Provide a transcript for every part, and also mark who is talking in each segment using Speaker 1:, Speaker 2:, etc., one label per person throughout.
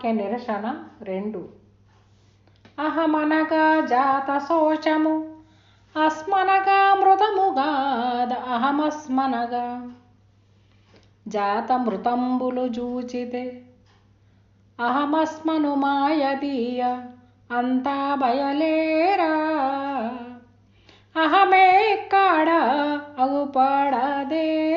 Speaker 1: వాక్య నిరసన రెండు. అహమనగా జాత శోషము అస్మనగా మృతముగాద అహమస్మనగా. జాత మృతంబులు జూచితే అహమస్మను మాయదీయ అంతా బయలేరా. అహమే కాడ అగుపడదే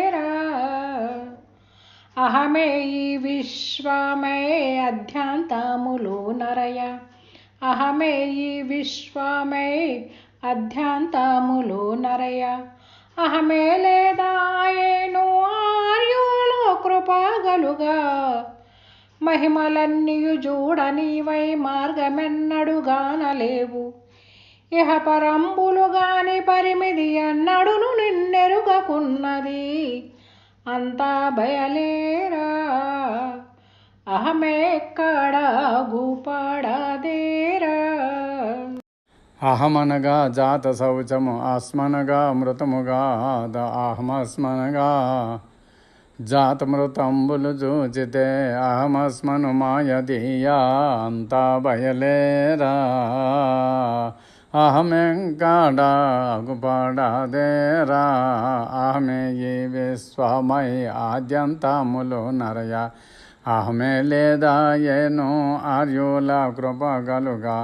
Speaker 1: అహమే ఈ విశ్వమే అధ్యాంతములు నరయ. అహమే ఈ విశ్వమే అధ్యాంతములు నరయ. అహమే లేదాయేను ఆర్యులో కృపగలుగా. మహిమలన్నీయు చూడనివై మార్గమెన్నడుగానలేవు. ఇహ పరంబులు గాని పరిమితి అన్నడును నిన్నెరుగకున్నది. అంతా బయలేరా? అహమెక్కడ గూపాడదేరా
Speaker 2: అహమనగా జాత శౌచము అస్మనగా మృతముగా ద అహమస్మనగా. జాత మృతంబులు చూచితే అహమస్మను మాయదీయా అంతా బయలేరా? అహమెంకాడ అగుపడదేరా అహమే ఈ విశ్వమై ఆద్యంతములు నరయ అహమే లేదా ఏను ఆర్యుల కృపగలుగా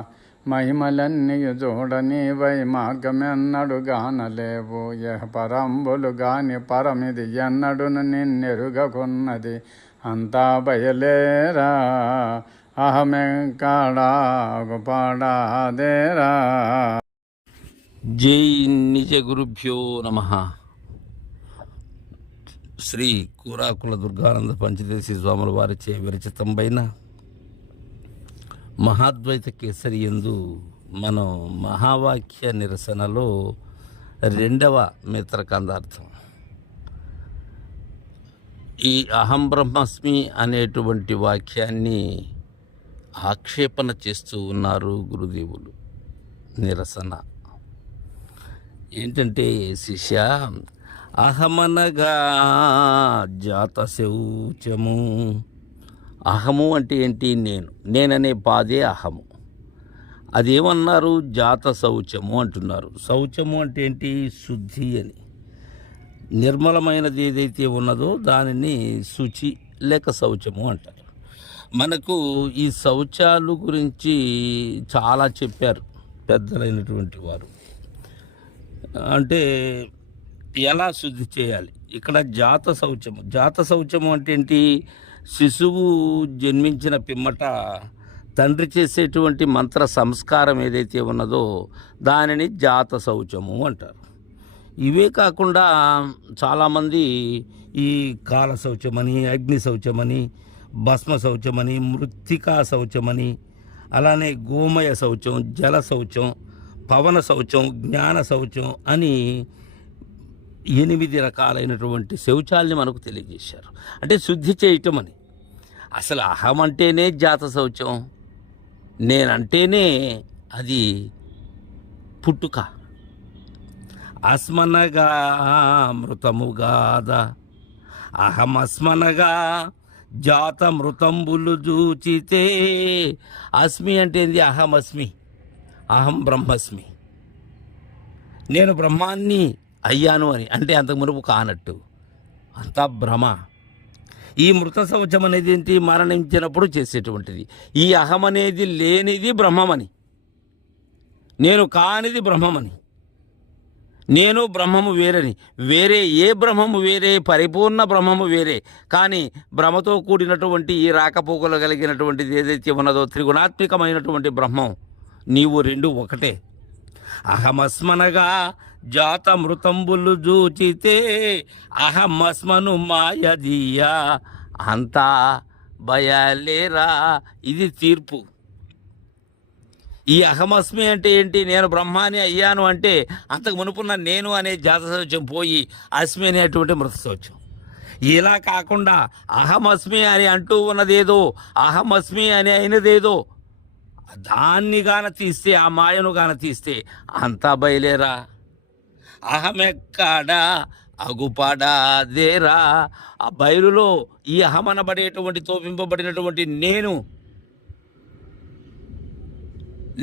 Speaker 2: మహిమలన్నీ చూడని వై మార్గమెన్నడుగానలేవు యహ పరంబులు గాని పరమిది ఎన్నడును నిన్నెరుగకున్నది అంతా బయలేరా అహమెంకాడాగుపాడాదేరా
Speaker 3: జై నిజ గురుభ్యో నమ శ్రీ కూరాకుల దుర్గానంద పంచదేశి స్వాముల వారిచే విరచితంపైన మహాద్వైత కేసరి ఎందు మనం మహావాక్య నిరసనలో రెండవ మిత్రకాందార్థం ఈ అహం బ్రహ్మస్మి అనేటువంటి వాక్యాన్ని ఆక్షేపణ చేస్తూ ఉన్నారు గురుదేవులు. నిరసన. ఏంటంటే శిష్య అహమనగా జాత శౌచము అహము అంటే ఏంటి? నేను. నేననే పాదే అహము. అదేమన్నారు? జాత శౌచము అంటున్నారు. శౌచము అంటే ఏంటి? శుద్ధి అని. నిర్మలమైనది ఏదైతే ఉన్నదో దానిని శుచి లేక శౌచము అంటారు. మనకు ఈ శౌచాలు గురించి చాలా చెప్పారు పెద్దలైనటువంటి వారు. అంటే ఎలా శుద్ధి చేయాలి? ఇక్కడ జాత శౌచము. జాత శౌచము అంటే ఏంటి? శిశువు జన్మించిన పిమ్మట తండ్రి చేసేటువంటి మంత్ర సంస్కారం ఏదైతే ఉన్నదో దానిని జాత శౌచము అంటారు. ఇవే కాకుండా చాలామంది ఈ కాల శౌచమని అగ్ని శౌచమని భస్మ శౌచమని మృత్తికా శౌచమని అలానే గోమయ శౌచం జల శౌచం పవన శౌచం జ్ఞాన శౌచం అని ఎనిమిది రకాలైనటువంటి శౌచాల్ని మనకు తెలియజేశారు. అంటే శుద్ధి చేయటం అని. అసలు అహం అంటేనే జాత శౌచం నేనంటేనే అది పుట్టుక. అస్మనగా మృతముగాద అహమస్మనగా జాత మృతంబులు జూచితే అస్మి అంటే ఏంది? అహమస్మి అహం బ్రహ్మస్మి. నేను బ్రహ్మాన్ని అయ్యాను అని. అంటే అంతకు మునుపు కానట్టు. అంతా భ్రమ. ఈ మృత శౌచం అనేది ఏంటి? మరణించినప్పుడు చేసేటువంటిది. ఈ అహం అనేది లేనిది బ్రహ్మమని. నేను కానిది బ్రహ్మమని. నేను బ్రహ్మము వేరని. వేరే ఏ బ్రహ్మము వేరే పరిపూర్ణ బ్రహ్మము వేరే. కానీ భ్రమతో కూడినటువంటి ఈ రాకపోకలు కలిగినటువంటిది ఏదైతే ఉన్నదో త్రిగుణాత్మికమైనటువంటి బ్రహ్మం నీవు రెండు ఒకటే. అహమస్మనగా జాత మృతంబులు జూచితే అహమస్మను మాయదీయ. అంతా భయాలేరా ఇది తీర్పు. ఈ అహమస్మి అంటే ఏంటి? నేను బ్రహ్మాని అయ్యాను అంటే అంతకు మునుపున్న నేను అనే జాత శౌచం పోయి అస్మి అనేటువంటి మృత ఇలా కాకుండా అహమస్మి అని అంటూ ఉన్నదేదో అహమస్మి అని అయినదేదో దాన్ని గాన తీస్తే ఆ మాయను గాన తీస్తే అంతా బయలేరా? అహమెక్కడా అగుపడాదేరా? ఆ బయలులో ఈ అహమనబడేటువంటి తోపింపబడినటువంటి నేను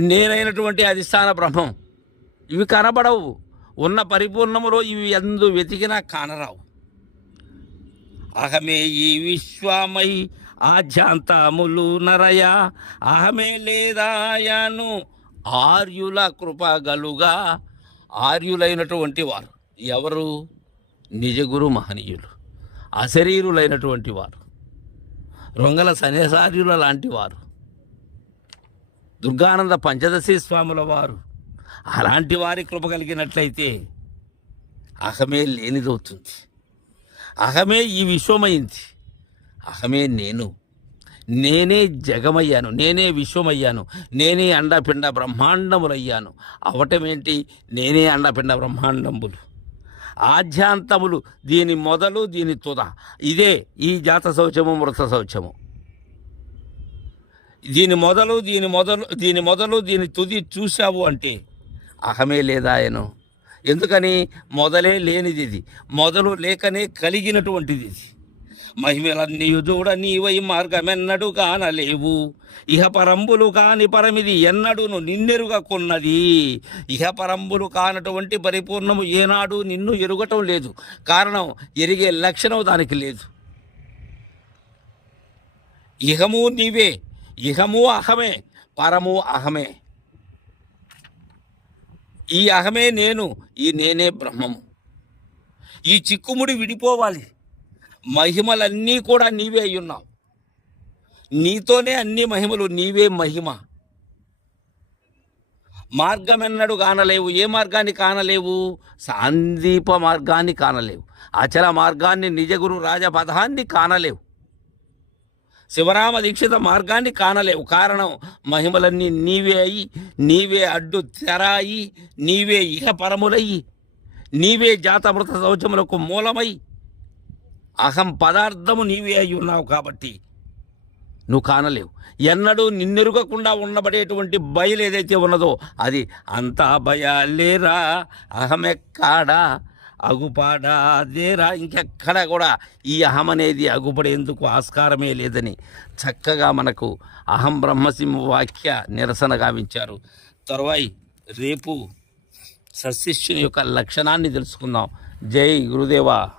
Speaker 3: నేనైనటువంటి అధిష్టాన బ్రహ్మం. ఇవి కనబడవు. ఉన్న పరిపూర్ణములో ఇవి ఎందు వెతికినా కానరావు. అహమే ఈ విశ్వామై ఆధ్యాంతములు నరయ అహమే లేదాయను ఆర్యుల కృపగలుగా ఆర్యులైనటువంటి వారు ఎవరు? నిజగురు మహనీయులు. అశరీరులైనటువంటి వారు. రొంగల సనేసార్యుల లాంటి వారు. దుర్గానంద పంచదశి స్వాముల వారు. అలాంటి వారి కృప కలిగినట్లయితే అహమే లేనిదవుతుంది. అహమే ఈ విశ్వమైంది అహమే నేను. నేనే జగమయ్యాను. నేనే విశ్వమయ్యాను. నేనే అండపిండ బ్రహ్మాండములయ్యాను. అవటమేంటి? నేనే అండపిండ బ్రహ్మాండములు. ఆధ్యాంతములు దీని మొదలు దీని తుద. ఇదే ఈ జాత శౌచము మృత శౌచము దీని మొదలు దీని మొదలు దీని మొదలు దీని తుది చూశావు అంటే అహమే లేదాయను ఎందుకని? మొదలే లేనిది ఇది. మొదలు లేకనే కలిగినటువంటిది ఇది. మహిమలన్నీ చూడ నీవై మార్గమెన్నడు కానలేవు. ఇహ పరంబులు కాని పరమిది ఎన్నడూను నిన్నెరుగా కొన్నది. ఇహ పరంబులు కానటువంటి పరిపూర్ణము ఏనాడు నిన్ను ఎరుగటం లేదు. కారణం ఎరిగే లక్షణం దానికి లేదు. ఇహము నీవే. ఇహము అహమే పరము అహమే. ఈ అహమే నేను ఈ నేనే బ్రహ్మము. ఈ చిక్కుముడి విడిపోవాలి. మహిమలన్నీ కూడా నీవే అయ్యున్నావు. నీతోనే అన్ని మహిమలు నీవే మహిమ. మార్గమెన్నడు కానలేవు ఏ మార్గాన్ని కానలేవు? సాందీప మార్గాన్ని కానలేవు. అచల మార్గాన్ని నిజగురు రాజపథాన్ని కానలేవు. శివరామ దీక్షిత మార్గాన్ని కానలేవు. కారణం మహిమలన్నీ నీవే అయి నీవే అడ్డు తెరాయి నీవే ఇహ పరములయ్యి నీవే జాతమృత శౌచములకు మూలమై అహం పదార్థము నీవే అయి ఉన్నావు కాబట్టి నువ్వు కానలేవు. ఎన్నడూ నిన్నెరుగకుండా ఉండబడేటువంటి బయలు ఏదైతే ఉన్నదో అది అంతా భయాలేరా? అహమెక్కాడా అగుపాడా అదేరా ఇంకెక్కడ కూడా ఈ అహం అనేది అగుపడేందుకు ఆస్కారమే లేదని చక్కగా మనకు అహం బ్రహ్మసింహ వాక్య నిరసన గావించారు. తర్వాయి రేపు సశిష్యుని యొక్క లక్షణాన్ని తెలుసుకుందాం. జై గురుదేవా.